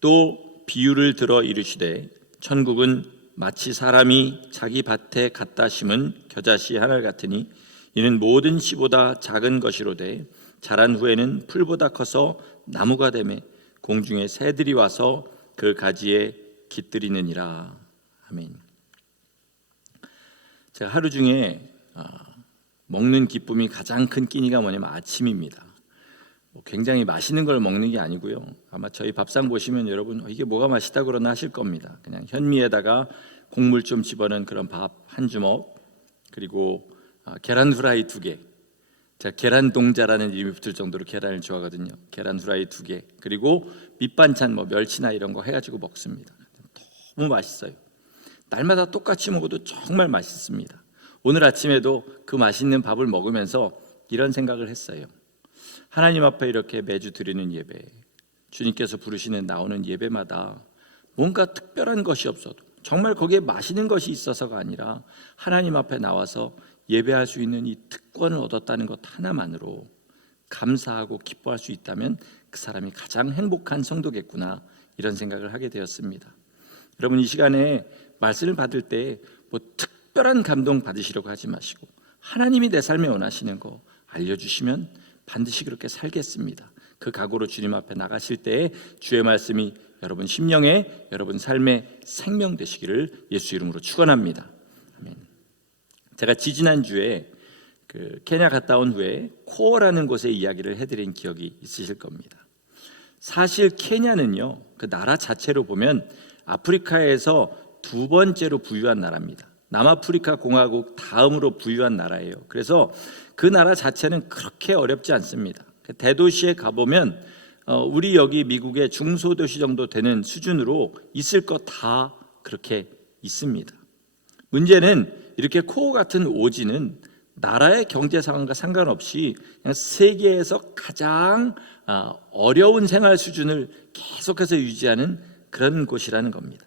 또 비유를 들어 이르시되 천국은 마치 사람이 자기 밭에 갖다 심은 겨자씨 하나 같으니 이는 모든 씨보다 작은 것이로되 자란 후에는 풀보다 커서 나무가 되매 공중의 새들이 와서 그 가지에 깃들이느니라. 아멘. 제가 하루 중에 먹는 기쁨이 가장 큰 끼니가 뭐냐면 아침입니다. 굉장히 맛있는 걸 먹는 게 아니고요. 아마 저희 밥상 보시면 여러분 이게 뭐가 맛있다 그러나 하실 겁니다. 그냥 현미에다가 곡물 좀 집어넣은 그런 밥 한 주먹, 그리고 계란 후라이 2개. 제가 계란 동자라는 이름이 붙을 정도로 계란을 좋아하거든요. 계란 후라이 2개, 그리고 밑반찬 뭐 멸치나 이런 거 해가지고 먹습니다. 너무 맛있어요. 날마다 똑같이 먹어도 정말 맛있습니다. 오늘 아침에도 그 맛있는 밥을 먹으면서 이런 생각을 했어요. 하나님 앞에 이렇게 매주 드리는 예배, 주님께서 부르시는 나오는 예배마다 뭔가 특별한 것이 없어도, 정말 거기에 맛있는 것이 있어서가 아니라 하나님 앞에 나와서 예배할 수 있는 이 특권을 얻었다는 것 하나만으로 감사하고 기뻐할 수 있다면 그 사람이 가장 행복한 성도겠구나, 이런 생각을 하게 되었습니다. 여러분, 이 시간에 말씀을 받을 때 뭐 특별한 감동 받으시려고 하지 마시고 하나님이 내 삶에 원하시는 거 알려주시면 반드시 그렇게 살겠습니다. 그 각오로 주님 앞에 나가실 때에 주의 말씀이 여러분 심령에, 여러분 삶에 생명 되시기를 예수 이름으로 축원합니다. 아멘. 제가 지지난주에 케냐 갔다 온 후에 코어라는 곳의 이야기를 해드린 기억이 있으실 겁니다. 사실 케냐는요, 그 나라 자체로 보면 아프리카에서 2번째로 부유한 나라입니다. 남아프리카 공화국 다음으로 부유한 나라예요. 그래서 그 나라 자체는 그렇게 어렵지 않습니다. 대도시에 가보면 우리 여기 미국의 중소도시 정도 되는 수준으로 있을 것 다 그렇게 있습니다. 문제는 이렇게 코어 같은 오지는 나라의 경제 상황과 상관없이 그냥 세계에서 가장 어려운 생활 수준을 계속해서 유지하는 그런 곳이라는 겁니다.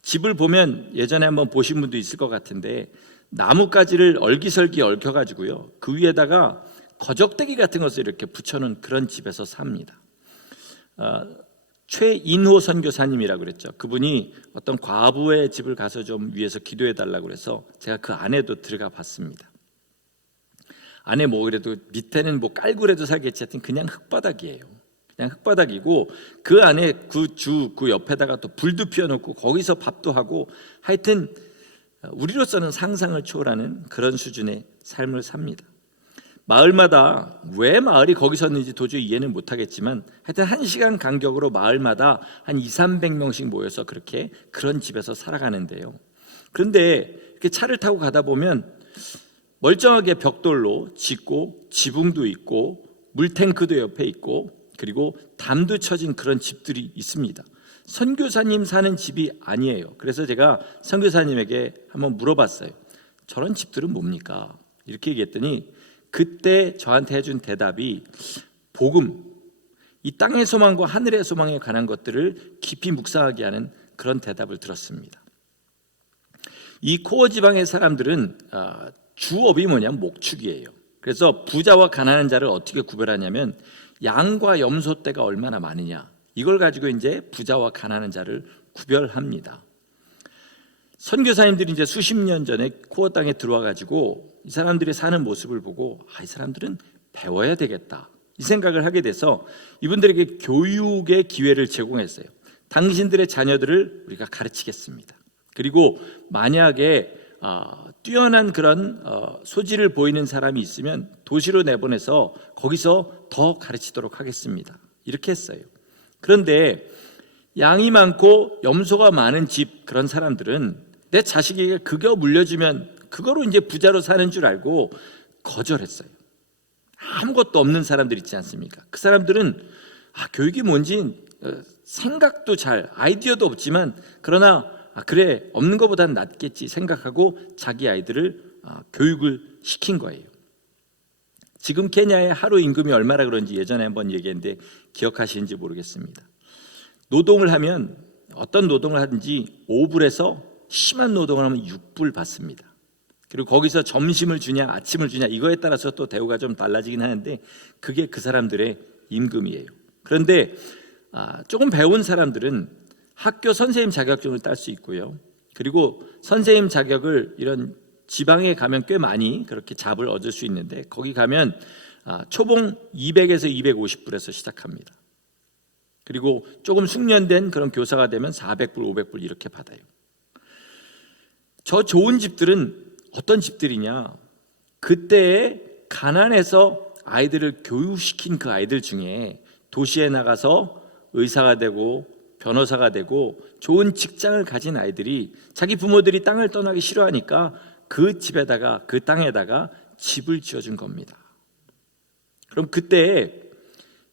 집을 보면 예전에 한번 보신 분도 있을 것 같은데 나뭇가지를 얼기설기 얽혀가지고요, 그 위에다가 거적대기 같은 것을 이렇게 붙여놓은 그런 집에서 삽니다. 최인호 선교사님이라고 그랬죠. 그분이 어떤 과부의 집을 가서 좀 위에서 기도해달라고 그래서 제가 그 안에도 들어가 봤습니다. 안에 뭐 그래도 밑에는 뭐 깔고 그래도 살겠지, 하여튼 그냥 흙바닥이에요. 그냥 흙바닥이고 그 안에 그 옆에다가 또 불도 피워놓고 거기서 밥도 하고, 하여튼 우리로서는 상상을 초월하는 그런 수준의 삶을 삽니다. 마을마다 왜 마을이 거기 섰는지 도저히 이해는 못하겠지만 하여튼 1시간 간격으로 마을마다 한 200~300명씩 모여서 그런 집에서 살아가는데요. 그런데 이렇게 차를 타고 가다 보면 멀쩡하게 벽돌로 짓고 지붕도 있고 물탱크도 옆에 있고 그리고 담도 쳐진 그런 집들이 있습니다. 선교사님 사는 집이 아니에요. 그래서 제가 선교사님에게 한번 물어봤어요. 저런 집들은 뭡니까? 이렇게 얘기했더니 그때 저한테 해준 대답이 복음, 이 땅의 소망과 하늘의 소망에 관한 것들을 깊이 묵상하게 하는 그런 대답을 들었습니다. 이 코어 지방의 사람들은 주업이 뭐냐면 목축이에요. 그래서 부자와 가난한 자를 어떻게 구별하냐면 양과 염소 떼가 얼마나 많으냐, 이걸 가지고 이제 부자와 가난한 자를 구별합니다. 선교사님들이 이제 수십 년 전에 코어 땅에 들어와 가지고 이 사람들이 사는 모습을 보고 이 사람들은 배워야 되겠다, 이 생각을 하게 돼서 이분들에게 교육의 기회를 제공했어요. 당신들의 자녀들을 우리가 가르치겠습니다. 그리고 만약에 뛰어난 그런 소질을 보이는 사람이 있으면 도시로 내보내서 거기서 더 가르치도록 하겠습니다. 이렇게 했어요. 그런데 양이 많고 염소가 많은 집, 그런 사람들은 내 자식에게 그거 물려주면 그거로 이제 부자로 사는 줄 알고 거절했어요. 아무것도 없는 사람들 있지 않습니까? 그 사람들은 교육이 뭔지 생각도 잘, 아이디어도 없지만 그러나 그래, 없는 것보다는 낫겠지 생각하고 자기 아이들을 교육을 시킨 거예요. 지금 케냐의 하루 임금이 얼마나 그런지 예전에 한번 얘기했는데 기억하시는지 모르겠습니다. 노동을 하면, 어떤 노동을 하든지 5불에서 심한 노동을 하면 6불 받습니다. 그리고 거기서 점심을 주냐 아침을 주냐 이거에 따라서 또 대우가 좀 달라지긴 하는데 그게 그 사람들의 임금이에요. 그런데 조금 배운 사람들은 학교 선생님 자격증을 딸 수 있고요. 그리고 선생님 자격을 이런 지방에 가면 꽤 많이 그렇게 잡을 얻을 수 있는데, 거기 가면 초봉 200에서 250불에서 시작합니다. 그리고 조금 숙련된 그런 교사가 되면 400불, 500불 이렇게 받아요. 저 좋은 집들은 어떤 집들이냐, 그때에 가난해서 아이들을 교육시킨 그 아이들 중에 도시에 나가서 의사가 되고 변호사가 되고 좋은 직장을 가진 아이들이 자기 부모들이 땅을 떠나기 싫어하니까 그 집에다가, 그 땅에다가 집을 지어준 겁니다. 그럼 그때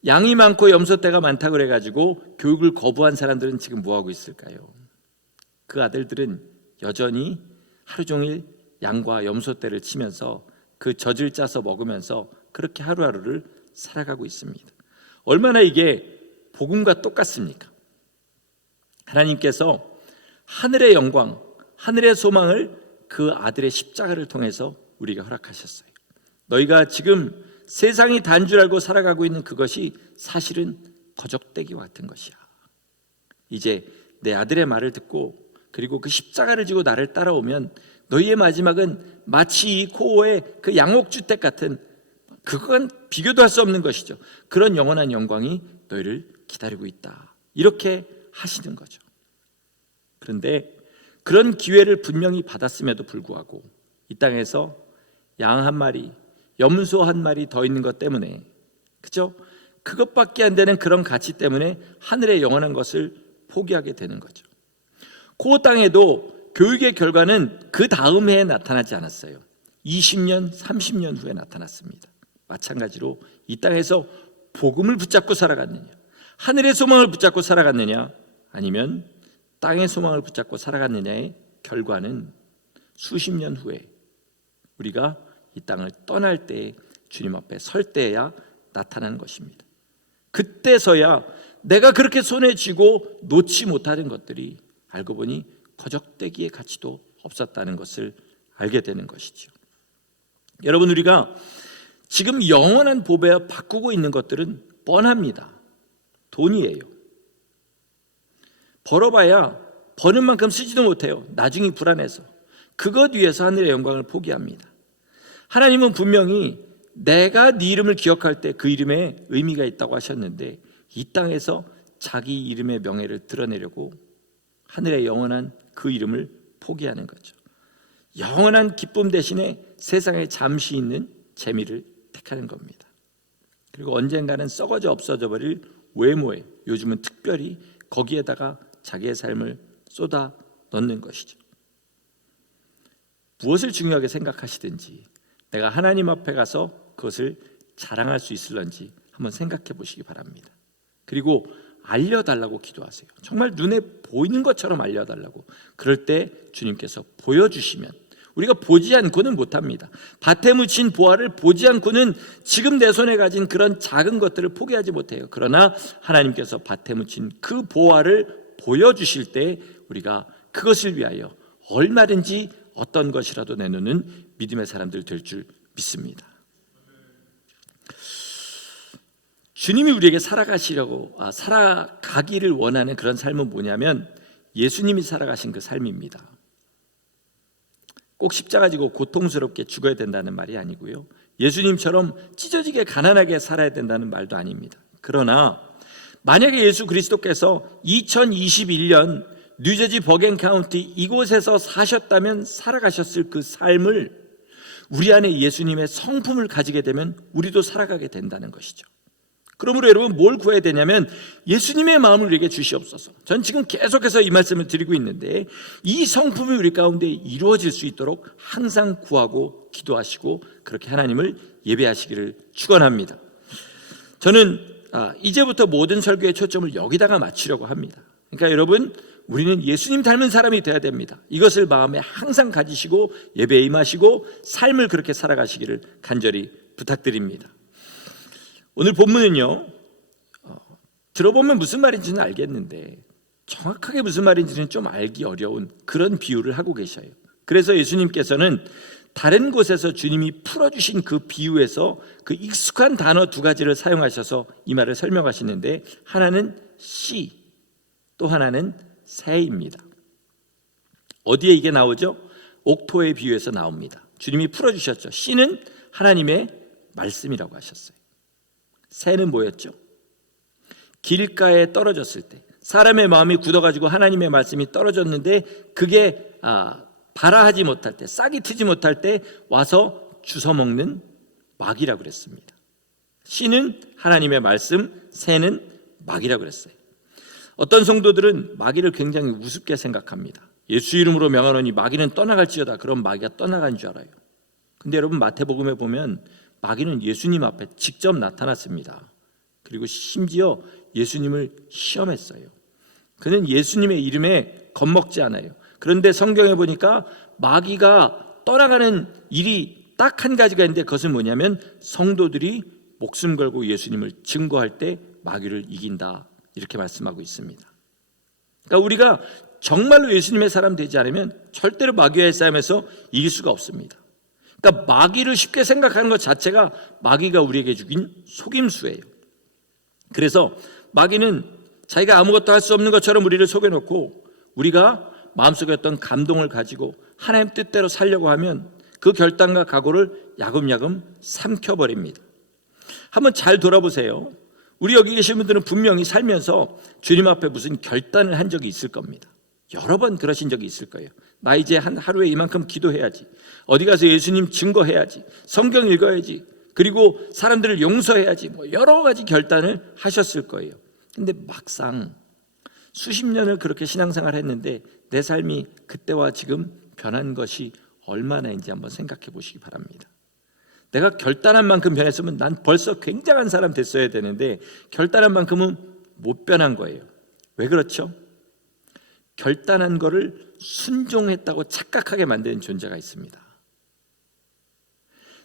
양이 많고 염소떼가 많다 그래가지고 교육을 거부한 사람들은 지금 뭐하고 있을까요? 그 아들들은 여전히 하루 종일 양과 염소떼를 치면서 그 젖을 짜서 먹으면서 그렇게 하루하루를 살아가고 있습니다. 얼마나 이게 복음과 똑같습니까? 하나님께서 하늘의 영광, 하늘의 소망을 그 아들의 십자가를 통해서 우리가 허락하셨어요. 너희가 지금 세상이 단 줄 알고 살아가고 있는 그것이 사실은 거적대기와 같은 것이야. 이제 내 아들의 말을 듣고 그리고 그 십자가를 지고 나를 따라오면 너희의 마지막은 마치 이 코오의 그 양옥주택 같은, 그건 비교도 할 수 없는 것이죠. 그런 영원한 영광이 너희를 기다리고 있다. 이렇게 하시는 거죠. 그런데 그런 기회를 분명히 받았음에도 불구하고 이 땅에서 양 한 마리, 염소 한 마리 더 있는 것 때문에, 그죠? 그것밖에 안 되는 그런 가치 때문에 하늘의 영원한 것을 포기하게 되는 거죠. 그 땅에도 교육의 결과는 그 다음 해에 나타나지 않았어요. 20년, 30년 후에 나타났습니다. 마찬가지로 이 땅에서 복음을 붙잡고 살아갔느냐, 하늘의 소망을 붙잡고 살아갔느냐, 아니면 땅의 소망을 붙잡고 살아갔느냐의 결과는 수십 년 후에 우리가 이 땅을 떠날 때에, 주님 앞에 설 때야 나타나는 것입니다. 그때서야 내가 그렇게 손에 쥐고 놓지 못하는 것들이 알고 보니 거적대기의 가치도 없었다는 것을 알게 되는 것이죠. 여러분, 우리가 지금 영원한 보배와 바꾸고 있는 것들은 뻔합니다. 돈이에요. 벌어봐야 버는 만큼 쓰지도 못해요. 나중이 불안해서. 그것 위해서 하늘의 영광을 포기합니다. 하나님은 분명히 내가 네 이름을 기억할 때 그 이름에 의미가 있다고 하셨는데, 이 땅에서 자기 이름의 명예를 드러내려고 하늘의 영원한 그 이름을 포기하는 거죠. 영원한 기쁨 대신에 세상에 잠시 있는 재미를 택하는 겁니다. 그리고 언젠가는 썩어져 없어져 버릴 외모에, 요즘은 특별히 거기에다가 자기의 삶을 쏟아 넣는 것이죠. 무엇을 중요하게 생각하시든지 내가 하나님 앞에 가서 그것을 자랑할 수 있을런지 한번 생각해 보시기 바랍니다. 그리고 알려달라고 기도하세요. 정말 눈에 보이는 것처럼 알려달라고. 그럴 때 주님께서 보여주시면, 우리가 보지 않고는 못합니다. 밭에 묻힌 보화를 보지 않고는 지금 내 손에 가진 그런 작은 것들을 포기하지 못해요. 그러나 하나님께서 밭에 묻힌 그 보화를 보여주실 때 우리가 그것을 위하여 얼마든지 어떤 것이라도 내놓는 믿음의 사람들 될 줄 믿습니다. 주님이 우리에게 살아가기를 원하는 그런 삶은 뭐냐면 예수님이 살아가신 그 삶입니다. 꼭 십자가 지고 고통스럽게 죽어야 된다는 말이 아니고요, 예수님처럼 찢어지게 가난하게 살아야 된다는 말도 아닙니다. 그러나 만약에 예수 그리스도께서 2021년 뉴저지 버겐 카운티 이곳에서 사셨다면 살아가셨을 그 삶을 우리 안에 예수님의 성품을 가지게 되면 우리도 살아가게 된다는 것이죠. 그러므로 여러분, 뭘 구해야 되냐면 예수님의 마음을 우리에게 주시옵소서. 전 지금 계속해서 이 말씀을 드리고 있는데 이 성품이 우리 가운데 이루어질 수 있도록 항상 구하고 기도하시고 그렇게 하나님을 예배하시기를 축원합니다. 저는 이제부터 모든 설교의 초점을 여기다가 맞추려고 합니다. 그러니까 여러분, 우리는 예수님 닮은 사람이 되어야 됩니다. 이것을 마음에 항상 가지시고 예배에 임하시고 삶을 그렇게 살아가시기를 간절히 부탁드립니다. 오늘 본문은요, 들어보면 무슨 말인지는 알겠는데 정확하게 무슨 말인지는 좀 알기 어려운 그런 비유를 하고 계셔요. 그래서 예수님께서는 다른 곳에서 주님이 풀어주신 그 비유에서 그 익숙한 단어 두 가지를 사용하셔서 이 말을 설명하시는데, 하나는 씨, 또 하나는 새입니다. 어디에 이게 나오죠? 옥토의 비유에서 나옵니다. 주님이 풀어주셨죠. 씨는 하나님의 말씀이라고 하셨어요. 새는 뭐였죠? 길가에 떨어졌을 때, 사람의 마음이 굳어가지고 하나님의 말씀이 떨어졌는데 그게 발아하지 못할 때, 싹이 트지 못할 때 와서 주워먹는 막이라고 그랬습니다. 씨는 하나님의 말씀, 새는 막이라고 그랬어요. 어떤 성도들은 마귀를 굉장히 우습게 생각합니다. 예수 이름으로 명하노니 마귀는 떠나갈지어다. 그럼 마귀가 떠나간 줄 알아요. 근데 여러분, 마태복음에 보면 마귀는 예수님 앞에 직접 나타났습니다. 그리고 심지어 예수님을 시험했어요. 그는 예수님의 이름에 겁먹지 않아요. 그런데 성경에 보니까 마귀가 떠나가는 일이 딱 한 가지가 있는데, 그것은 뭐냐면 성도들이 목숨 걸고 예수님을 증거할 때 마귀를 이긴다, 이렇게 말씀하고 있습니다. 그러니까 우리가 정말로 예수님의 사람 되지 않으면 절대로 마귀와의 싸움에서 이길 수가 없습니다. 그러니까 마귀를 쉽게 생각하는 것 자체가 마귀가 우리에게 주긴 속임수예요. 그래서 마귀는 자기가 아무것도 할 수 없는 것처럼 우리를 속여놓고, 우리가 마음속에 어떤 감동을 가지고 하나님 뜻대로 살려고 하면 그 결단과 각오를 야금야금 삼켜버립니다. 한번 잘 돌아보세요. 우리 여기 계신 분들은 분명히 살면서 주님 앞에 무슨 결단을 한 적이 있을 겁니다. 여러 번 그러신 적이 있을 거예요. 나 이제 하루에 이만큼 기도해야지, 어디 가서 예수님 증거해야지, 성경 읽어야지, 그리고 사람들을 용서해야지, 여러 가지 결단을 하셨을 거예요. 근데 막상 수십 년을 그렇게 신앙생활 했는데 내 삶이 그때와 지금 변한 것이 얼마나인지 한번 생각해 보시기 바랍니다. 내가 결단한 만큼 변했으면 난 벌써 굉장한 사람 됐어야 되는데 결단한 만큼은 못 변한 거예요. 왜 그렇죠? 결단한 거를 순종했다고 착각하게 만드는 존재가 있습니다.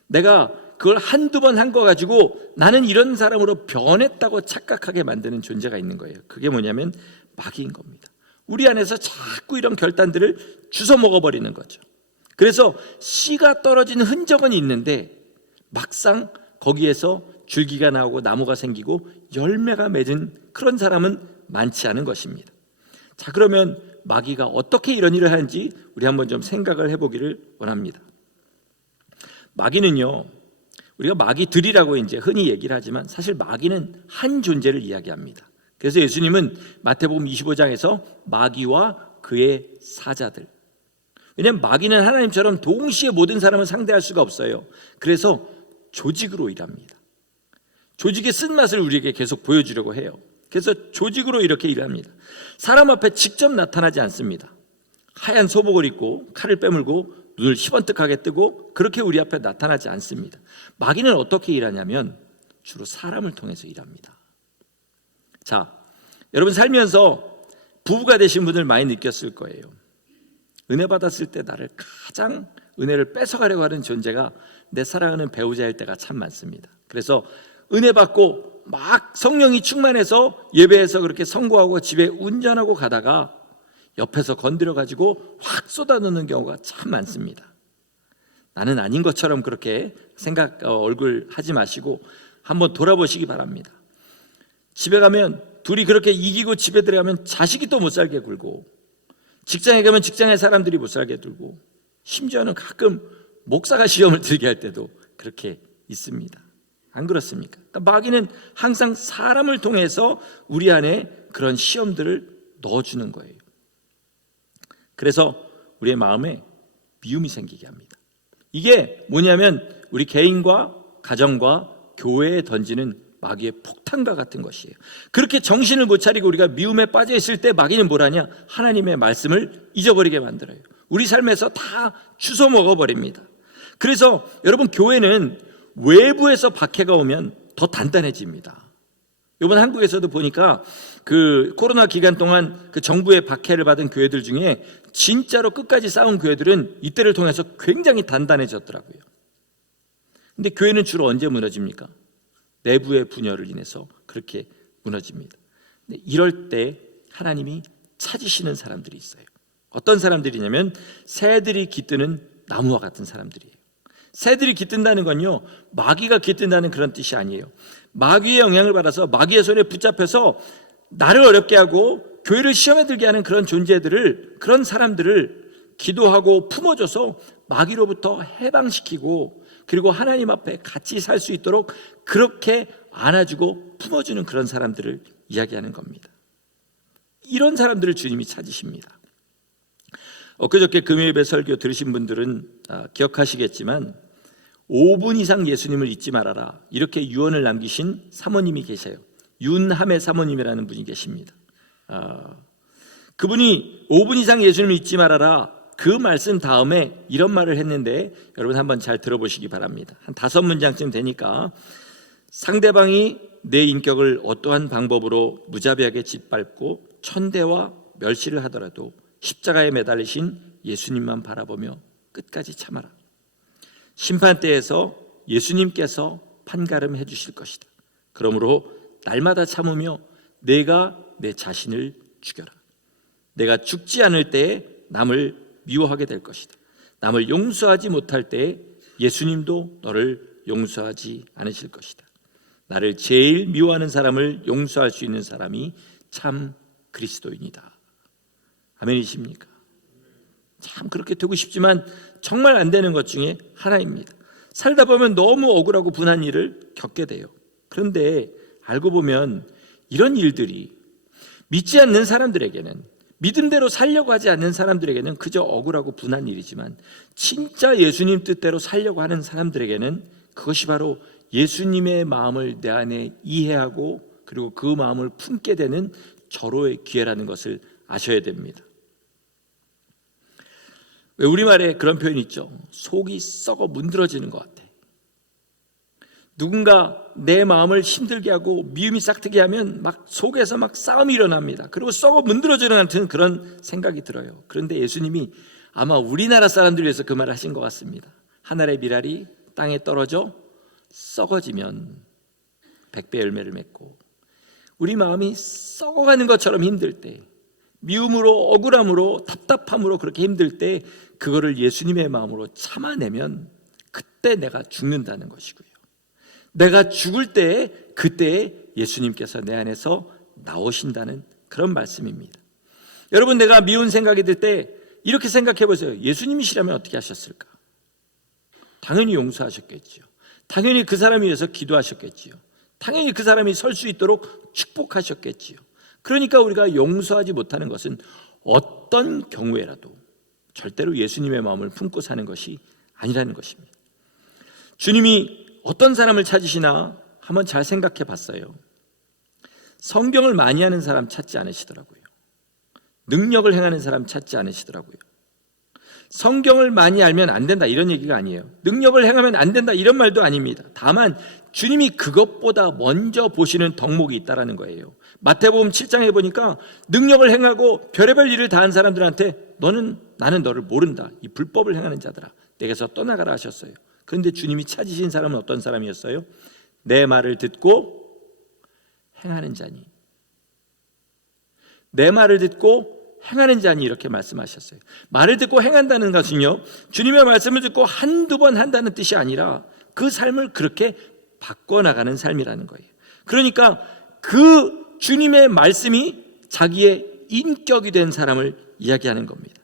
내가 그걸 한두 번 한 거 가지고 나는 이런 사람으로 변했다고 착각하게 만드는 존재가 있는 거예요. 그게 뭐냐면 마귀인 겁니다. 우리 안에서 자꾸 이런 결단들을 주워 먹어버리는 거죠. 그래서 씨가 떨어진 흔적은 있는데 막상 거기에서 줄기가 나오고 나무가 생기고 열매가 맺은 그런 사람은 많지 않은 것입니다. 자, 그러면 마귀가 어떻게 이런 일을 하는지 우리 한번 좀 생각을 해보기를 원합니다. 마귀는요, 우리가 마귀들이라고 이제 흔히 얘기를 하지만 사실 마귀는 한 존재를 이야기합니다. 그래서 예수님은 마태복음 25장에서 마귀와 그의 사자들, 왜냐하면 마귀는 하나님처럼 동시에 모든 사람을 상대할 수가 없어요. 그래서 조직으로 일합니다. 조직의 쓴맛을 우리에게 계속 보여주려고 해요. 그래서 조직으로 이렇게 일합니다. 사람 앞에 직접 나타나지 않습니다. 하얀 소복을 입고 칼을 빼물고 눈을 희번뜩하게 뜨고 그렇게 우리 앞에 나타나지 않습니다. 마귀는 어떻게 일하냐면 주로 사람을 통해서 일합니다. 자, 여러분 살면서 부부가 되신 분들 많이 느꼈을 거예요. 은혜 받았을 때 나를 가장 은혜를 뺏어가려고 하는 존재가 내 사랑하는 배우자일 때가 참 많습니다. 그래서 은혜 받고 막 성령이 충만해서 예배에서 그렇게 선고하고 집에 운전하고 가다가 옆에서 건드려가지고 확 쏟아놓는 경우가 참 많습니다. 나는 아닌 것처럼 그렇게 얼굴 하지 마시고 한번 돌아보시기 바랍니다. 집에 가면 둘이 그렇게 이기고 집에 들어가면 자식이 또 못 살게 굴고, 직장에 가면 직장의 사람들이 못 살게 들고, 심지어는 가끔 목사가 시험을 들게 할 때도 그렇게 있습니다. 안 그렇습니까? 그러니까 마귀는 항상 사람을 통해서 우리 안에 그런 시험들을 넣어주는 거예요. 그래서 우리의 마음에 미움이 생기게 합니다. 이게 뭐냐면 우리 개인과 가정과 교회에 던지는 마귀의 폭탄과 같은 것이에요. 그렇게 정신을 못 차리고 우리가 미움에 빠져 있을 때 마귀는 뭐라냐? 하나님의 말씀을 잊어버리게 만들어요. 우리 삶에서 다 주워 먹어버립니다. 그래서 여러분, 교회는 외부에서 박해가 오면 더 단단해집니다. 이번 한국에서도 보니까 그 코로나 기간 동안 그 정부의 박해를 받은 교회들 중에 진짜로 끝까지 싸운 교회들은 이때를 통해서 굉장히 단단해졌더라고요. 근데 교회는 주로 언제 무너집니까? 내부의 분열을 인해서 그렇게 무너집니다. 근데 이럴 때 하나님이 찾으시는 사람들이 있어요. 어떤 사람들이냐면 새들이 깃드는 나무와 같은 사람들이에요. 새들이 깃든다는 건요, 마귀가 깃든다는 그런 뜻이 아니에요. 마귀의 영향을 받아서 마귀의 손에 붙잡혀서 나를 어렵게 하고 교회를 시험에 들게 하는 그런 존재들을, 그런 사람들을 기도하고 품어줘서 마귀로부터 해방시키고, 그리고 하나님 앞에 같이 살 수 있도록 그렇게 안아주고 품어주는 그런 사람들을 이야기하는 겁니다. 이런 사람들을 주님이 찾으십니다. 엊그저께 금요일에 설교 들으신 분들은 기억하시겠지만 5분 이상 예수님을 잊지 말아라, 이렇게 유언을 남기신 사모님이 계세요. 윤함의 사모님이라는 분이 계십니다. 그분이 5분 이상 예수님을 잊지 말아라, 그 말씀 다음에 이런 말을 했는데 여러분 한번 잘 들어보시기 바랍니다. 한 5문장쯤 되니까, 상대방이 내 인격을 어떠한 방법으로 무자비하게 짓밟고 천대와 멸시를 하더라도 십자가에 매달리신 예수님만 바라보며 끝까지 참아라. 심판대에서 예수님께서 판가름해 주실 것이다. 그러므로 날마다 참으며 내가 내 자신을 죽여라. 내가 죽지 않을 때에 남을 미워하게 될 것이다. 남을 용서하지 못할 때에 예수님도 너를 용서하지 않으실 것이다. 나를 제일 미워하는 사람을 용서할 수 있는 사람이 참 그리스도인이다. 아멘이십니까? 참 그렇게 되고 싶지만 정말 안 되는 것 중에 하나입니다. 살다 보면 너무 억울하고 분한 일을 겪게 돼요. 그런데 알고 보면 이런 일들이 믿지 않는 사람들에게는, 믿음대로 살려고 하지 않는 사람들에게는 그저 억울하고 분한 일이지만, 진짜 예수님 뜻대로 살려고 하는 사람들에게는 그것이 바로 예수님의 마음을 내 안에 이해하고 그리고 그 마음을 품게 되는 절호의 기회라는 것을 아셔야 됩니다. 왜 우리말에 그런 표현이 있죠? 속이 썩어 문드러지는 것 같아. 누군가 내 마음을 힘들게 하고 미움이 싹트게 하면 막 속에서 막 싸움이 일어납니다. 그리고 썩어 문드러지는 같은 그런 생각이 들어요. 그런데 예수님이 아마 우리나라 사람들 위해서 그 말을 하신 것 같습니다. 하늘의 미랄이 땅에 떨어져 썩어지면 100배 열매를 맺고, 우리 마음이 썩어가는 것처럼 힘들 때, 미움으로, 억울함으로, 답답함으로 그렇게 힘들 때 그거를 예수님의 마음으로 참아내면 그때 내가 죽는다는 것이고요. 내가 죽을 때 그때 예수님께서 내 안에서 나오신다는 그런 말씀입니다. 여러분, 내가 미운 생각이 들 때 이렇게 생각해 보세요. 예수님이시라면 어떻게 하셨을까? 당연히 용서하셨겠지요. 당연히 그 사람을 위해서 기도하셨겠지요. 당연히 그 사람이 설 수 있도록 축복하셨겠지요. 그러니까 우리가 용서하지 못하는 것은 어떤 경우에라도 절대로 예수님의 마음을 품고 사는 것이 아니라는 것입니다. 주님이 어떤 사람을 찾으시나 한번 잘 생각해 봤어요. 성경을 많이 하는 사람 찾지 않으시더라고요. 능력을 행하는 사람 찾지 않으시더라고요. 성경을 많이 알면 안 된다 이런 얘기가 아니에요. 능력을 행하면 안 된다 이런 말도 아닙니다. 다만 주님이 그것보다 먼저 보시는 덕목이 있다라는 거예요. 마태복음 7장에 보니까 능력을 행하고 별의별 일을 다한 사람들한테 나는 너를 모른다, 이 불법을 행하는 자들아, 내게서 떠나가라 하셨어요. 그런데 주님이 찾으신 사람은 어떤 사람이었어요? 내 말을 듣고 행하는 자니, 내 말을 듣고 행하는 자니, 이렇게 말씀하셨어요. 말을 듣고 행한다는 것은요, 주님의 말씀을 듣고 한두 번 한다는 뜻이 아니라 그 삶을 그렇게 바꿔나가는 삶이라는 거예요. 그러니까 그 주님의 말씀이 자기의 인격이 된 사람을 이야기하는 겁니다.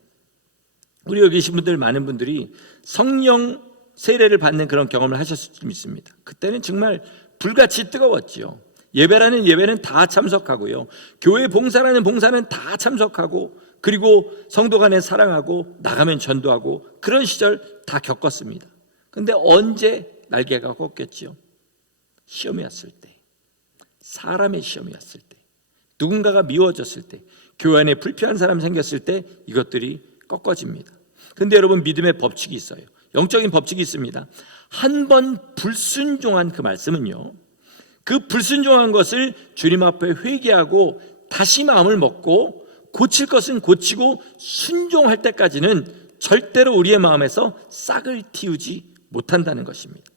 우리 여기 계신 분들, 많은 분들이 성령 세례를 받는 그런 경험을 하셨을 수 있습니다. 그때는 정말 불같이 뜨거웠지요. 예배라는 예배는 다 참석하고요, 교회 봉사라는 봉사는 다 참석하고, 그리고 성도 간에 사랑하고 나가면 전도하고, 그런 시절 다 겪었습니다. 근데 언제 날개가 꺾였지요? 시험이 왔을 때, 사람의 시험이 왔을 때, 누군가가 미워졌을 때, 교회 안에 불편한 사람 생겼을 때 이것들이 꺾어집니다. 근데 여러분, 믿음의 법칙이 있어요. 영적인 법칙이 있습니다. 한 번 불순종한 그 말씀은요, 그 불순종한 것을 주님 앞에 회개하고 다시 마음을 먹고 고칠 것은 고치고 순종할 때까지는 절대로 우리의 마음에서 싹을 틔우지 못한다는 것입니다.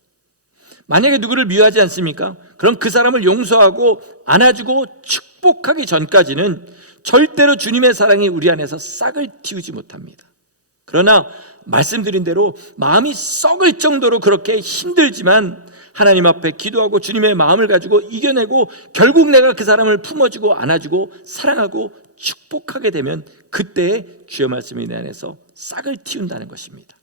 만약에 누구를 미워하지 않습니까? 그럼 그 사람을 용서하고 안아주고 축복하기 전까지는 절대로 주님의 사랑이 우리 안에서 싹을 틔우지 못합니다. 그러나 말씀드린 대로 마음이 썩을 정도로 그렇게 힘들지만 하나님 앞에 기도하고 주님의 마음을 가지고 이겨내고 결국 내가 그 사람을 품어주고 안아주고 사랑하고 축복하게 되면 그때 주의 말씀이 내 안에서 싹을 틔운다는 것입니다.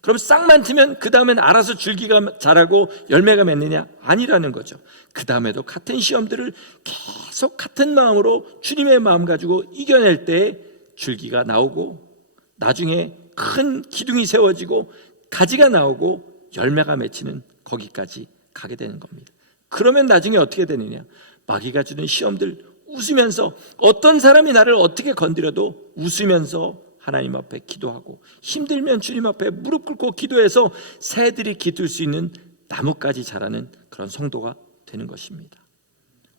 그럼 싹만 트면 그 다음엔 알아서 줄기가 자라고 열매가 맺느냐? 아니라는 거죠. 그 다음에도 같은 시험들을 계속 같은 마음으로 주님의 마음 가지고 이겨낼 때 줄기가 나오고 나중에 큰 기둥이 세워지고 가지가 나오고 열매가 맺히는 거기까지 가게 되는 겁니다. 그러면 나중에 어떻게 되느냐? 마귀가 주는 시험들 웃으면서, 어떤 사람이 나를 어떻게 건드려도 웃으면서 하나님 앞에 기도하고, 힘들면 주님 앞에 무릎 꿇고 기도해서 새들이 깃들 수 있는 나무까지 자라는 그런 성도가 되는 것입니다.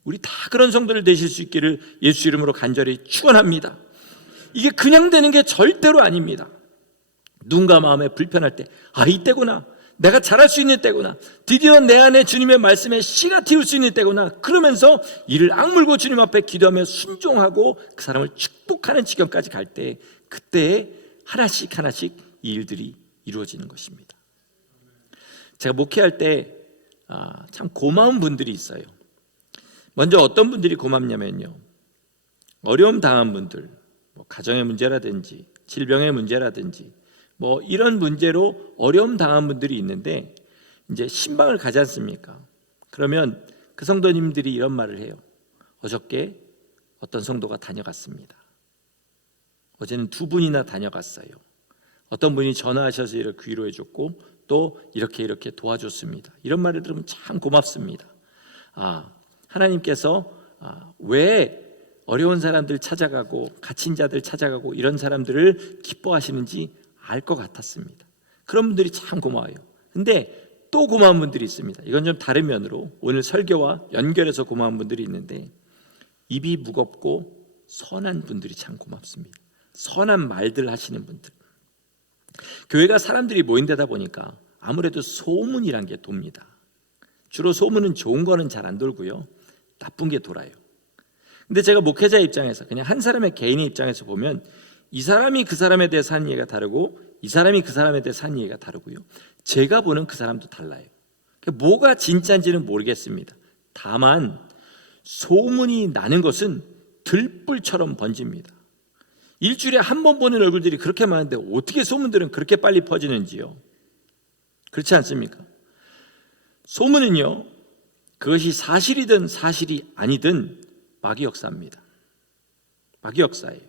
우리 다 그런 성도를 되실 수 있기를 예수 이름으로 간절히 축원합니다. 이게 그냥 되는 게 절대로 아닙니다. 누군가 마음에 불편할 때, 이때구나, 내가 잘할 수 있는 때구나, 드디어 내 안에 주님의 말씀에 씨가 틔울 수 있는 때구나, 그러면서 이를 악물고 주님 앞에 기도하며 순종하고 그 사람을 축복하는 지경까지 갈 때, 그때 하나씩 하나씩 이 일들이 이루어지는 것입니다. 제가 목회할 때 참 고마운 분들이 있어요. 먼저 어떤 분들이 고맙냐면요, 어려움 당한 분들, 가정의 문제라든지 질병의 문제라든지 이런 문제로 어려움 당한 분들이 있는데, 이제 신방을 가지 않습니까? 그러면 그 성도님들이 이런 말을 해요. 어저께 어떤 성도가 다녀갔습니다. 어제는 2분이나 다녀갔어요. 어떤 분이 전화하셔서 이렇게 위로해 줬고 또 이렇게 도와줬습니다. 이런 말을 들으면 참 고맙습니다. 하나님께서 왜 어려운 사람들 찾아가고 갇힌 자들 찾아가고 이런 사람들을 기뻐하시는지 알 것 같았습니다. 그런 분들이 참 고마워요. 근데 또 고마운 분들이 있습니다. 이건 좀 다른 면으로 오늘 설교와 연결해서 고마운 분들이 있는데, 입이 무겁고 선한 분들이 참 고맙습니다. 선한 말들 하시는 분들. 교회가 사람들이 모인 데다 보니까 아무래도 소문이란 게 돕니다. 주로 소문은 좋은 거는 잘 안 돌고요, 나쁜 게 돌아요. 근데 제가 목회자 입장에서, 그냥 한 사람의 개인의 입장에서 보면 이 사람이 그 사람에 대해서 하는 얘기가 다르고 이 사람이 그 사람에 대해서 하는 얘기가 다르고요, 제가 보는 그 사람도 달라요. 뭐가 진짜인지는 모르겠습니다. 다만 소문이 나는 것은 들불처럼 번집니다. 일주일에 한 번 보는 얼굴들이 그렇게 많은데 어떻게 소문들은 그렇게 빨리 퍼지는지요? 그렇지 않습니까? 소문은요, 그것이 사실이든 사실이 아니든 마귀 역사입니다. 마귀 역사예요.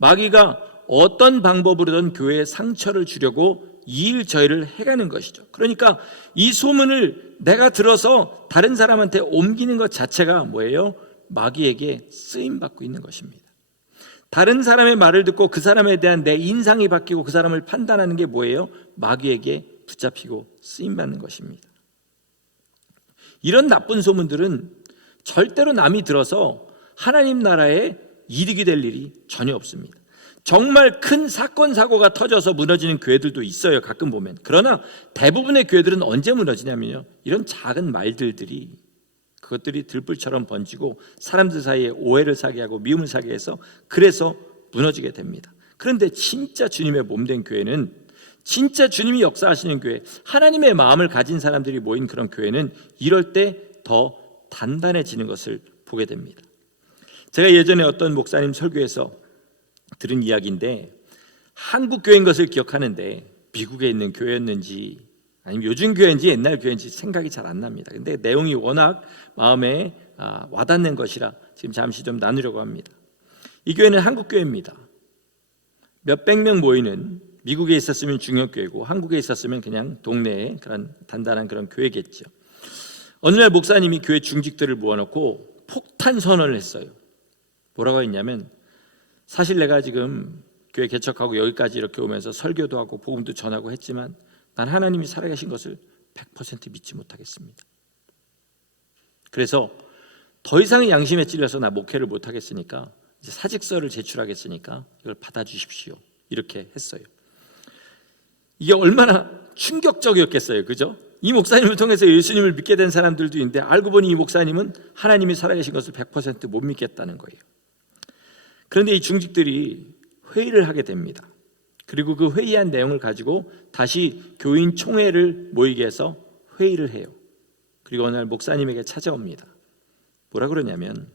마귀가 어떤 방법으로든 교회에 상처를 주려고 이 일 저 일을 해가는 것이죠. 그러니까 이 소문을 내가 들어서 다른 사람한테 옮기는 것 자체가 뭐예요? 마귀에게 쓰임받고 있는 것입니다. 다른 사람의 말을 듣고 그 사람에 대한 내 인상이 바뀌고 그 사람을 판단하는 게 뭐예요? 마귀에게 붙잡히고 쓰임받는 것입니다. 이런 나쁜 소문들은 절대로 남이 들어서 하나님 나라에 이득이 될 일이 전혀 없습니다. 정말 큰 사건 사고가 터져서 무너지는 교회들도 있어요, 가끔 보면. 그러나 대부분의 교회들은 언제 무너지냐면요, 이런 작은 말들이 그것들이 들불처럼 번지고 사람들 사이에 오해를 사게 하고 미움을 사게 해서, 그래서 무너지게 됩니다. 그런데 진짜 주님의 몸된 교회는, 진짜 주님이 역사하시는 교회, 하나님의 마음을 가진 사람들이 모인 그런 교회는 이럴 때 더 단단해지는 것을 보게 됩니다. 제가 예전에 어떤 목사님 설교에서 들은 이야기인데, 한국 교회인 것을 기억하는데 미국에 있는 교회였는지 아니면 요즘 교회인지 옛날 교회인지 생각이 잘 안 납니다. 근데 내용이 워낙 마음에 와닿는 것이라 지금 잠시 좀 나누려고 합니다. 이 교회는 한국 교회입니다. 몇백 명 모이는, 미국에 있었으면 중역교회고 한국에 있었으면 그냥 동네에 그런 단단한 그런 교회겠죠. 어느 날 목사님이 교회 중직들을 모아놓고 폭탄 선언을 했어요. 뭐라고 했냐면, 사실 내가 지금 교회 개척하고 여기까지 이렇게 오면서 설교도 하고 복음도 전하고 했지만 난 하나님이 살아계신 것을 100% 믿지 못하겠습니다. 그래서 더 이상의 양심에 찔려서 나 목회를 못하겠으니까 이제 사직서를 제출하겠으니까 이걸 받아주십시오, 이렇게 했어요. 이게 얼마나 충격적이었겠어요, 그죠? 이 목사님을 통해서 예수님을 믿게 된 사람들도 있는데 알고 보니 이 목사님은 하나님이 살아계신 것을 100% 못 믿겠다는 거예요. 그런데 이 중직들이 회의를 하게 됩니다. 그리고 그 회의한 내용을 가지고 다시 교인 총회를 모이게 해서 회의를 해요. 그리고 어느 날 목사님에게 찾아옵니다. 뭐라 그러냐면,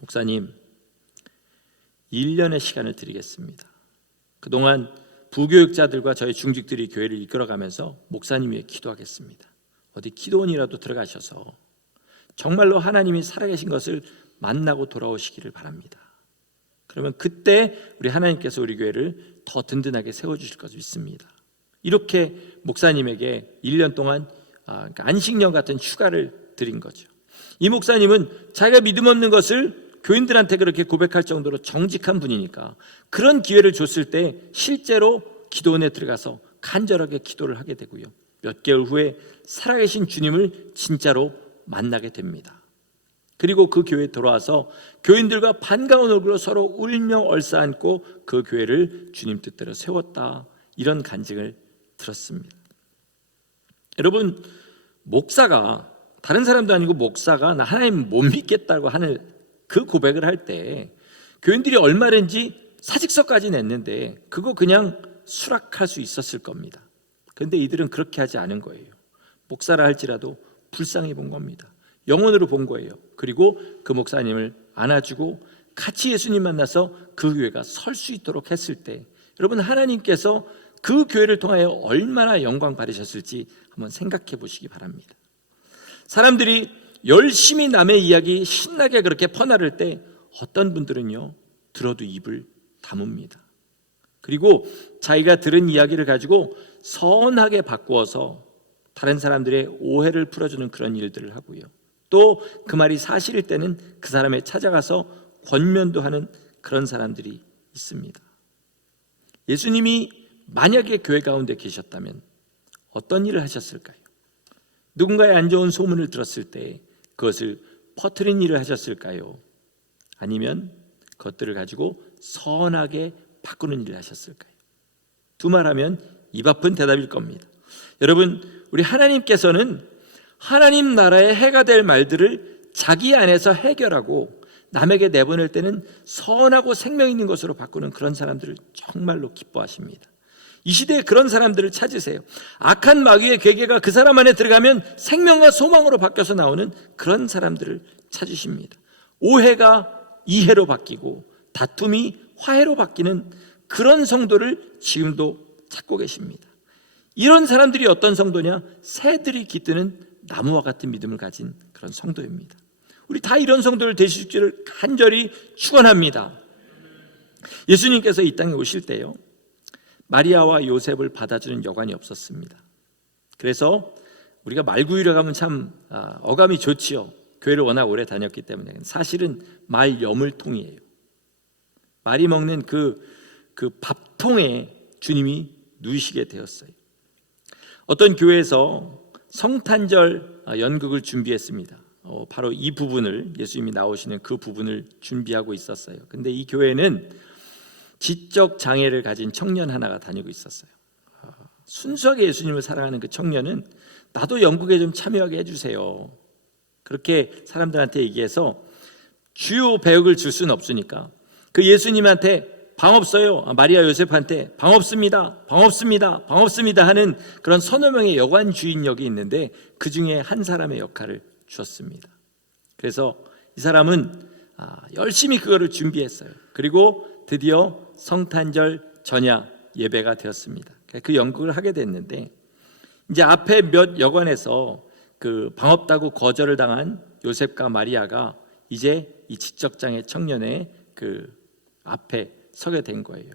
목사님, 1년의 시간을 드리겠습니다. 그동안 부교육자들과 저희 중직들이 교회를 이끌어가면서 목사님 위해 기도하겠습니다. 어디 기도원이라도 들어가셔서 정말로 하나님이 살아계신 것을 만나고 돌아오시기를 바랍니다. 그러면 그때 우리 하나님께서 우리 교회를 더 든든하게 세워주실 것을 믿습니다. 이렇게 목사님에게 1년 동안 안식년 같은 휴가를 드린 거죠. 이 목사님은 자기가 믿음 없는 것을 교인들한테 그렇게 고백할 정도로 정직한 분이니까 그런 기회를 줬을 때 실제로 기도원에 들어가서 간절하게 기도를 하게 되고요. 몇 개월 후에 살아계신 주님을 진짜로 만나게 됩니다. 그리고 그 교회에 돌아와서 교인들과 반가운 얼굴로 서로 울며 얼싸안고 그 교회를 주님 뜻대로 세웠다, 이런 간증을 들었습니다. 여러분, 목사가, 다른 사람도 아니고 목사가 나 하나님 못 믿겠다고 하는 그 고백을 할 때 교인들이 얼마든지 사직서까지 냈는데 그거 그냥 수락할 수 있었을 겁니다. 그런데 이들은 그렇게 하지 않은 거예요. 목사라 할지라도 불쌍히 본 겁니다. 영혼으로 본 거예요. 그리고 그 목사님을 안아주고 같이 예수님 만나서 그 교회가 설 수 있도록 했을 때, 여러분, 하나님께서 그 교회를 통하여 얼마나 영광 받으셨을지 한번 생각해 보시기 바랍니다. 사람들이 열심히 남의 이야기 신나게 그렇게 퍼나를 때 어떤 분들은요, 들어도 입을 다뭅니다. 그리고 자기가 들은 이야기를 가지고 선하게 바꾸어서 다른 사람들의 오해를 풀어주는 그런 일들을 하고요. 또 그 말이 사실일 때는 그 사람에 찾아가서 권면도 하는 그런 사람들이 있습니다. 예수님이 만약에 교회 가운데 계셨다면 어떤 일을 하셨을까요? 누군가의 안 좋은 소문을 들었을 때 그것을 퍼뜨린 일을 하셨을까요? 아니면 그것들을 가지고 선하게 바꾸는 일을 하셨을까요? 두 말하면 입 아픈 대답일 겁니다. 여러분, 우리 하나님께서는 하나님 나라의 해가 될 말들을 자기 안에서 해결하고 남에게 내보낼 때는 선하고 생명 있는 것으로 바꾸는 그런 사람들을 정말로 기뻐하십니다. 이 시대에 그런 사람들을 찾으세요. 악한 마귀의 괴계가 그 사람 안에 들어가면 생명과 소망으로 바뀌어서 나오는 그런 사람들을 찾으십니다. 오해가 이해로 바뀌고 다툼이 화해로 바뀌는 그런 성도를 지금도 찾고 계십니다. 이런 사람들이 어떤 성도냐? 새들이 깃드는 나무와 같은 믿음을 가진 그런 성도입니다. 우리 다 이런 성도를 되시기를 간절히 축원합니다. 예수님께서 이 땅에 오실 때요, 마리아와 요셉을 받아주는 여관이 없었습니다. 그래서 우리가 말구유를 가면 참 어감이 좋지요. 교회를 워낙 오래 다녔기 때문에. 사실은 말 여물통이에요. 말이 먹는 그 밥통에 주님이 누이시게 되었어요. 어떤 교회에서 성탄절 연극을 준비했습니다. 바로 이 부분을, 예수님이 나오시는 그 부분을 준비하고 있었어요. 근데 이 교회는 지적 장애를 가진 청년 하나가 다니고 있었어요. 순수하게 예수님을 사랑하는 그 청년은 나도 연극에 좀 참여하게 해주세요. 그렇게 사람들한테 얘기해서 주요 배역을 줄 수는 없으니까 그 예수님한테 방 없어요. 마리아 요셉한테 방 없습니다. 방 없습니다. 방 없습니다 하는 그런 서너 명의 여관 주인 역이 있는데 그 중에 한 사람의 역할을 주었습니다. 그래서 이 사람은 열심히 그거를 준비했어요. 그리고 드디어 성탄절 전야 예배가 되었습니다. 그 연극을 하게 됐는데 이제 앞에 몇 여관에서 그 방 없다고 거절을 당한 요셉과 마리아가 이제 이 지적장애 청년의 그 앞에 서게 된 거예요.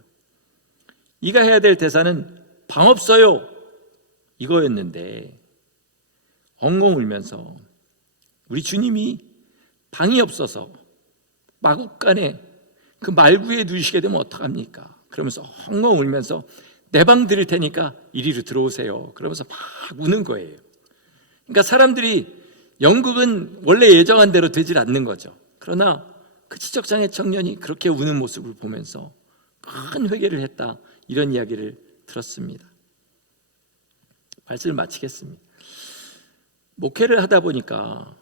이가 해야 될 대사는 방 없어요 이거였는데 엉엉 울면서 우리 주님이 방이 없어서 마국간에 그 말구에 누이시게 되면 어떡합니까? 그러면서 엉엉 울면서 내 방 드릴 테니까 이리로 들어오세요. 그러면서 막 우는 거예요. 그러니까 사람들이 연극은 원래 예정한 대로 되질 않는 거죠. 그러나 그 지적장애 청년이 그렇게 우는 모습을 보면서 큰 회개를 했다, 이런 이야기를 들었습니다. 말씀을 마치겠습니다. 목회를 하다 보니까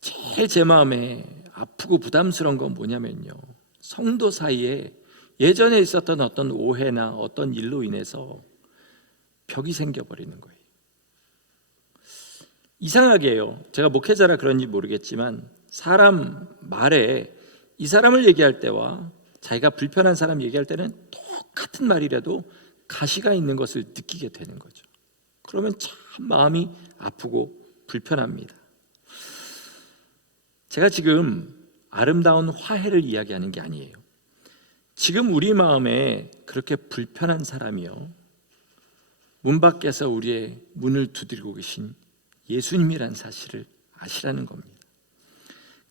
제일 제 마음에 아프고 부담스러운 건 뭐냐면요, 성도 사이에 예전에 있었던 어떤 오해나 어떤 일로 인해서 벽이 생겨버리는 거예요. 이상하게요, 제가 목회자라 그런지 모르겠지만 사람 말에 이 사람을 얘기할 때와 자기가 불편한 사람 얘기할 때는 똑같은 말이라도 가시가 있는 것을 느끼게 되는 거죠. 그러면 참 마음이 아프고 불편합니다. 제가 지금 아름다운 화해를 이야기하는 게 아니에요. 지금 우리 마음에 그렇게 불편한 사람이요, 문 밖에서 우리의 문을 두드리고 계신 예수님이란 사실을 아시라는 겁니다.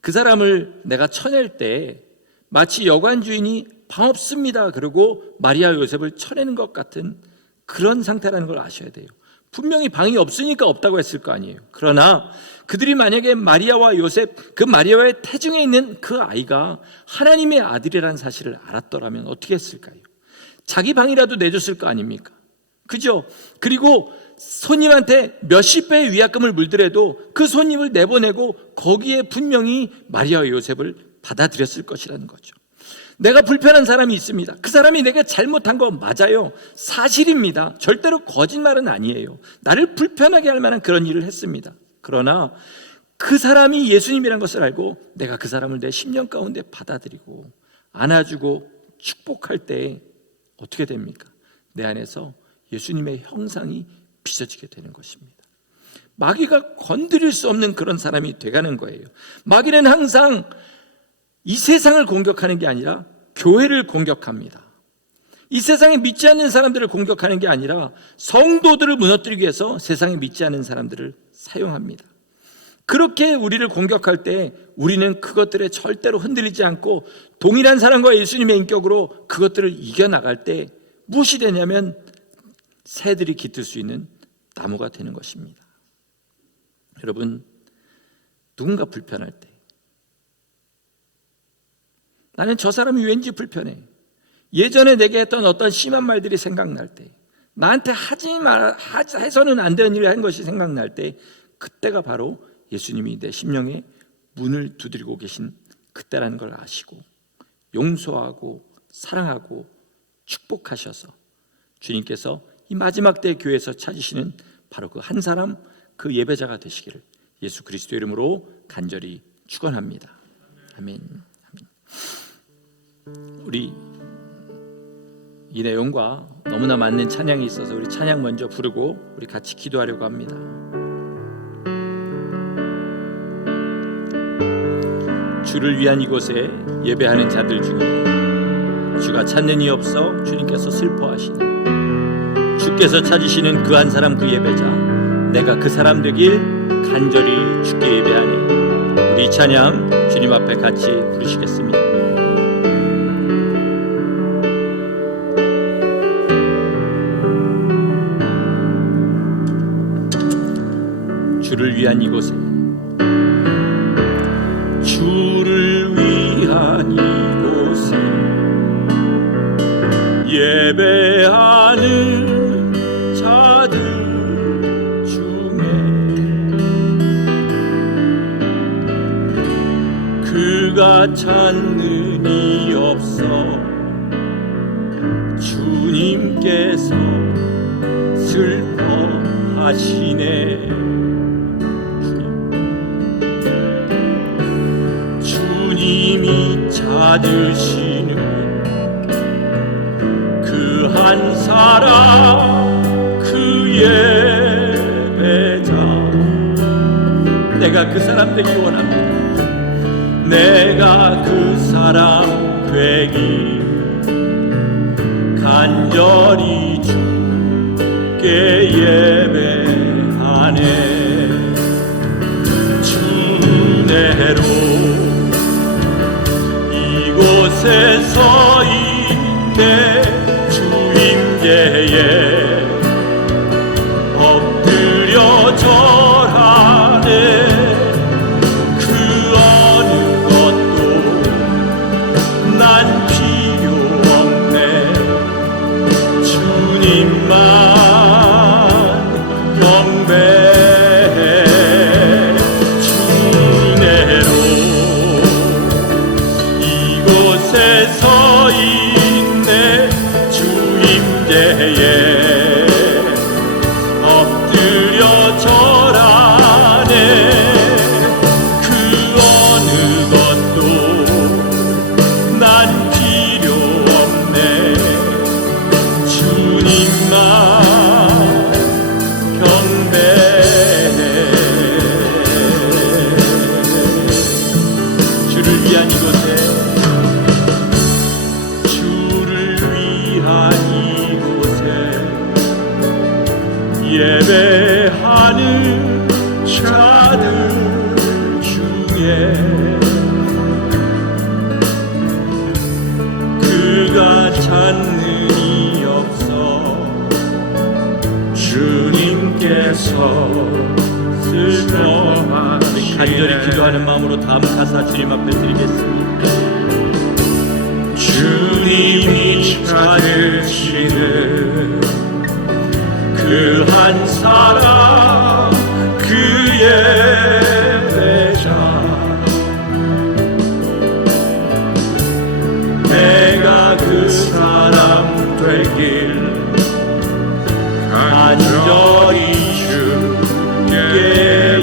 그 사람을 내가 쳐낼 때 마치 여관 주인이 방 없습니다 그러고 마리아 요셉을 쳐내는 것 같은 그런 상태라는 걸 아셔야 돼요. 분명히 방이 없으니까 없다고 했을 거 아니에요. 그러나 그들이 만약에 마리아와 요셉, 그 마리아의 태중에 있는 그 아이가 하나님의 아들이라는 사실을 알았더라면 어떻게 했을까요? 자기 방이라도 내줬을 거 아닙니까? 그죠? 그리고 손님한테 몇십 배의 위약금을 물더라도 그 손님을 내보내고 거기에 분명히 마리아와 요셉을 받아들였을 것이라는 거죠. 내가 불편한 사람이 있습니다. 그 사람이 내가 잘못한 거 맞아요. 사실입니다. 절대로 거짓말은 아니에요. 나를 불편하게 할 만한 그런 일을 했습니다. 그러나 그 사람이 예수님이라는 것을 알고 내가 그 사람을 내 심령 가운데 받아들이고 안아주고 축복할 때 어떻게 됩니까? 내 안에서 예수님의 형상이 빚어지게 되는 것입니다. 마귀가 건드릴 수 없는 그런 사람이 돼가는 거예요. 마귀는 항상 이 세상을 공격하는 게 아니라 교회를 공격합니다. 이 세상에 믿지 않는 사람들을 공격하는 게 아니라 성도들을 무너뜨리기 위해서 세상에 믿지 않는 사람들을 사용합니다. 그렇게 우리를 공격할 때 우리는 그것들에 절대로 흔들리지 않고 동일한 사랑과 예수님의 인격으로 그것들을 이겨나갈 때 무엇이 되냐면 새들이 깃들 수 있는 나무가 되는 것입니다. 여러분, 누군가 불편할 때 나는 저 사람이 왠지 불편해, 예전에 내게 했던 어떤 심한 말들이 생각날 때, 나한테 해서는 안 되는 일을 한 것이 생각날 때, 그때가 바로 예수님이 내 심령에 문을 두드리고 계신 그때라는 걸 아시고 용서하고 사랑하고 축복하셔서 주님께서 이 마지막 때 교회에서 찾으시는 바로 그 한 사람, 그 예배자가 되시기를 예수 그리스도 이름으로 간절히 축원합니다. 아멘. 우리 이 내용과 너무나 맞는 찬양이 있어서 우리 찬양 먼저 부르고 우리 같이 기도하려고 합니다. 주를 위한 이곳에 예배하는 자들 중에 주가 찾는 이 없어 주님께서 슬퍼하시는, 주께서 찾으시는 그 한 사람, 그 예배자, 내가 그 사람 되길 간절히 주께 예배하니, 우리 찬양 주님 앞에 같이 부르시겠습니다. 주를 위한 이곳에, 주를 위한 이곳에 예배하는 자들 중에 그가 찾는 이 없어 주님께서 슬퍼하시네. 주님이 찾으시는 그 한 사람, 그 예배자, 내가 그 사람 되기 원합니다. 내가 그 사람 되기 간절히 주께 예배하네. 주 은혜로 이곳에 서 있네. 주임계에 엎드려 절하네. 그 어느 것도 난 필요 없네. 주님만 경배해. 주 은혜로 이곳에 서 위한 이곳에, 주를 위한 이곳에 예배하는 자들 중에 그가 찾는 이 없어 주님께서 슬퍼하시네. 간절히 기도하는 마음으로 다음 가사 주님 앞에 드리겠습니다. 주님이 찾으시는 그 한 사람 그의 배자 내가 그 사람 되길 간절히 주께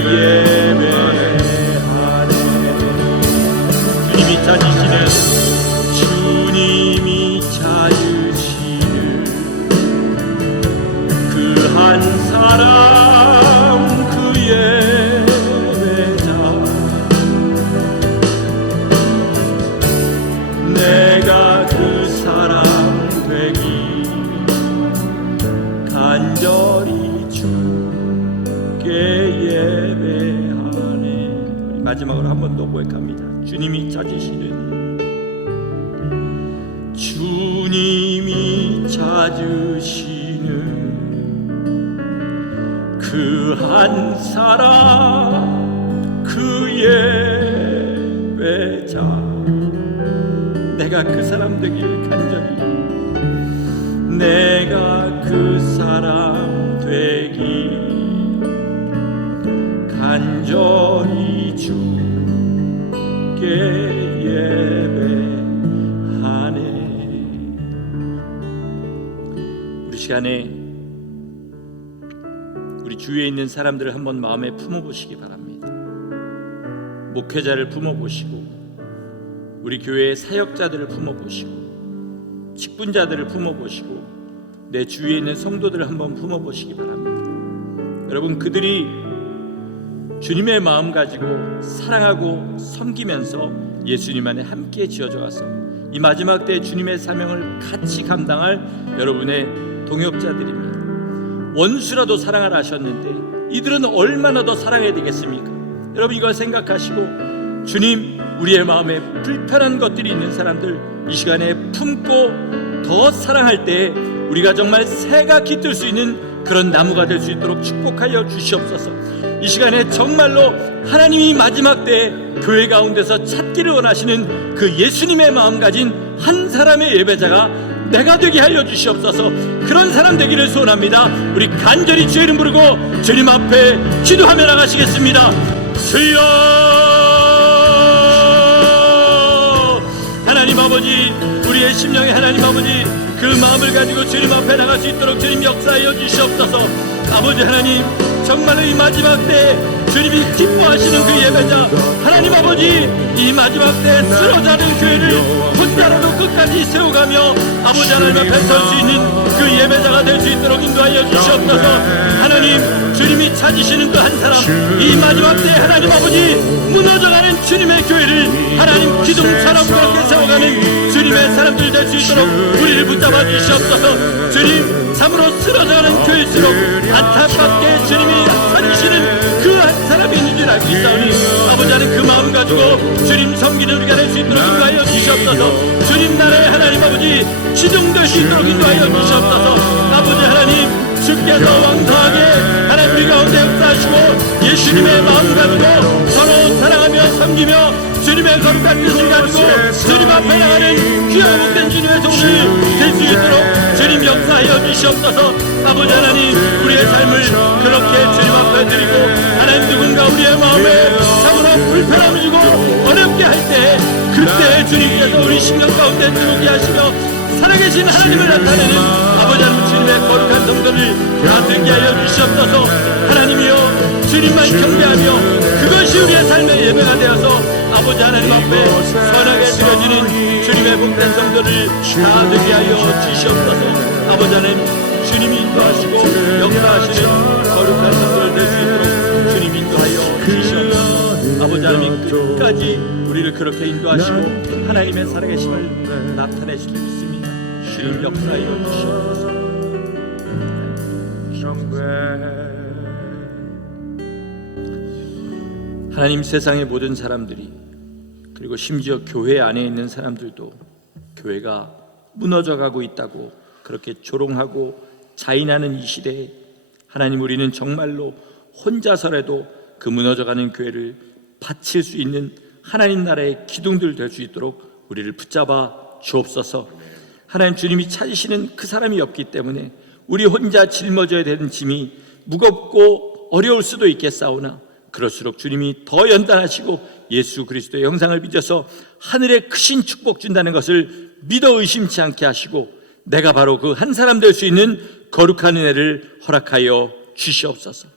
예배하네. 주님이 찾으시는 그 한 사람 그의 배자 내가 그 사람 되기 간절히 주께 예배하네. 마지막으로 한 번 더 고백합니다. 주님이 찾으시는 그 한 사람 그의 배자 내가 그 사람 되길 간절히 내가 그 사람 되길 간절히 주께 예배하네. 우리 시간에 우리 주위에 있는 사람들을 한번 마음에 품어보시기 바랍니다. 목회자를 품어보시고 우리 교회의 사역자들을 품어보시고 직분자들을 품어보시고 내 주위에 있는 성도들을 한번 품어보시기 바랍니다. 여러분, 그들이 주님의 마음 가지고 사랑하고 섬기면서 예수님 안에 함께 지어져 가서 이 마지막 때 주님의 사명을 같이 감당할 여러분의 동역자들입니다. 원수라도 사랑하라 하셨는데 이들은 얼마나 더 사랑해야 되겠습니까? 여러분, 이걸 생각하시고 주님, 우리의 마음에 불편한 것들이 있는 사람들 이 시간에 품고 더 사랑할 때 우리가 정말 새가 깃들 수 있는 그런 나무가 될 수 있도록 축복하여 주시옵소서. 이 시간에 정말로 하나님이 마지막 때 교회 가운데서 찾기를 원하시는 그 예수님의 마음 가진 한 사람의 예배자가 내가 되게 하여 주시옵소서. 그런 사람 되기를 소원합니다. 우리 간절히 주의 이름 부르고 주님 앞에 기도하며 나가시겠습니다. 주여, 하나님 아버지, 우리의 심령에 하나님 아버지 그 마음을 가지고 주님 앞에 나갈 수 있도록 주님 역사하여 주시옵소서. 아버지 하나님, 정말로 이 마지막 때 주님이 기뻐하시는 그 예배자 하나님 아버지, 이 마지막 때 쓰러져가는 교회를 혼자라도 끝까지 세워가며 아버지 하나님 앞에 설 수 있는 그 예배자가 될 수 있도록 인도하여 주시옵소서. 하나님, 주님이 찾으시는 그 한 사람, 이 마지막 때 하나님 아버지 무너져가는 주님의 교회를 하나님 기둥처럼 그렇게 세워가는 주님의 사람들 될 수 있도록 우리를 붙잡아 주시옵소서. 주님, 참으로 쓰러져가는 교회일수록 안타깝게 주님이 찾으시는 그 한 사람이 있는 줄 알고 있사오니 아버지 하나님 그 마음 가지고 주님 섬기는 우리가 될 수 있도록 인도하여 주시옵소서. 주님 나라의 하나님 아버지 기둥될 수 있도록 인도하여 주시옵소서. 아버지 하나님, 주께서 왕성하게 하나님 우리 가운데 역사하시고 예수님의 마음 가지고 서로 사랑하며 섬기며 주님의 거룩한 뜻을 가지고 주님 앞에 나가는 귀한 복된 주님의 종들 될 수 있도록 주님 역사하여 주시옵소서. 아버지 하나님, 우리의 삶을 그렇게 주님 앞에 드리고 하나님 누군가 우리의 마음에 참으로 불편함을 주고 어렵게 할 때 그때 주님께서 우리 심령 가운데 들어오게 하시며 살아계신 하나님을 나타내는 아버지 하나님 주님의 거룩한 성도를 다 되게 하여 주시옵소서. 하나님이여, 주님만 경배하며 그것이 우리의 삶의 예배가 되어서 아버지 하나님 앞에 선하게 드려지는 주님의 복된 성도를 다 되게 하여 주시옵소서. 아버지 하나님, 주님이 인도하시고 역사하시는 거룩한 성도를 될 수 있도록 주님 인도하여 주시옵소서. 아버지 하나님 끝까지 우리를 그렇게 인도하시고 하나님의 살아계심을 나타내실 줄 믿습니다. 주님 역사하여 주시옵소서. 하나님, 세상의 모든 사람들이, 그리고 심지어 교회 안에 있는 사람들도 교회가 무너져가고 있다고 그렇게 조롱하고 자인하는 이 시대에 하나님, 우리는 정말로 혼자서라도 그 무너져가는 교회를 바칠 수 있는 하나님 나라의 기둥들 될 수 있도록 우리를 붙잡아 주옵소서. 하나님, 주님이 찾으시는 그 사람이 없기 때문에 우리 혼자 짊어져야 되는 짐이 무겁고 어려울 수도 있겠사오나, 그럴수록 주님이 더 연단하시고 예수 그리스도의 영상을 빚어서 하늘에 크신 축복 준다는 것을 믿어 의심치 않게 하시고, 내가 바로 그 한 사람 될 수 있는 거룩한 은혜를 허락하여 주시옵소서.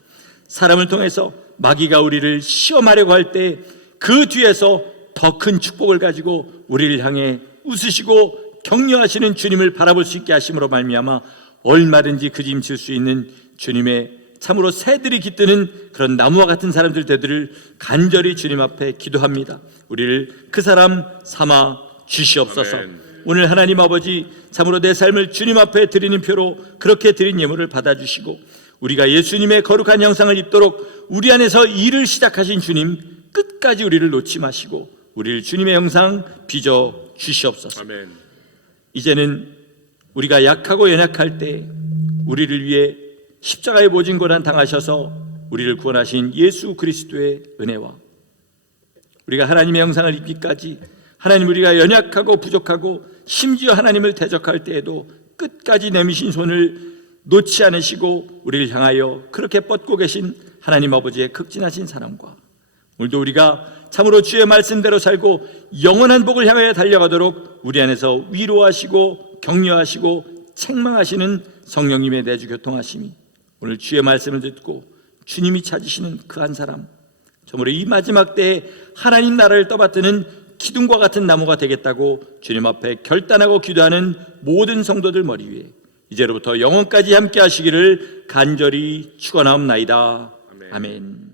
사람을 통해서 마귀가 우리를 시험하려고 할 때 그 뒤에서 더 큰 축복을 가지고 우리를 향해 웃으시고 격려하시는 주님을 바라볼 수 있게 하심으로 말미암아 얼마든지 그 짐질 수 있는 주님의 참으로 새들이 깃드는 그런 나무와 같은 사람들 되기를 간절히 주님 앞에 기도합니다. 우리를 그 사람 삼아 주시옵소서. 아멘. 오늘 하나님 아버지, 참으로 내 삶을 주님 앞에 드리는 표로 그렇게 드린 예물을 받아주시고, 우리가 예수님의 거룩한 형상을 입도록 우리 안에서 일을 시작하신 주님, 끝까지 우리를 놓지 마시고 우리를 주님의 형상 빚어 주시옵소서. 아멘. 이제는 우리가 약하고 연약할 때 우리를 위해 십자가의 모진 고난 당하셔서 우리를 구원하신 예수 그리스도의 은혜와, 우리가 하나님의 형상을 입기까지 하나님, 우리가 연약하고 부족하고 심지어 하나님을 대적할 때에도 끝까지 내미신 손을 놓지 않으시고 우리를 향하여 그렇게 뻗고 계신 하나님 아버지의 극진하신 사랑과, 오늘도 우리가 참으로 주의 말씀대로 살고 영원한 복을 향하여 달려가도록 우리 안에서 위로하시고 격려하시고 책망하시는 성령님의 내주 교통하심이, 오늘 주의 말씀을 듣고 주님이 찾으시는 그 한 사람, 참으로 이 마지막 때에 하나님 나라를 떠받드는 기둥과 같은 나무가 되겠다고 주님 앞에 결단하고 기도하는 모든 성도들 머리 위에 이제로부터 영원까지 함께 하시기를 간절히 축원하옵나이다. 아멘.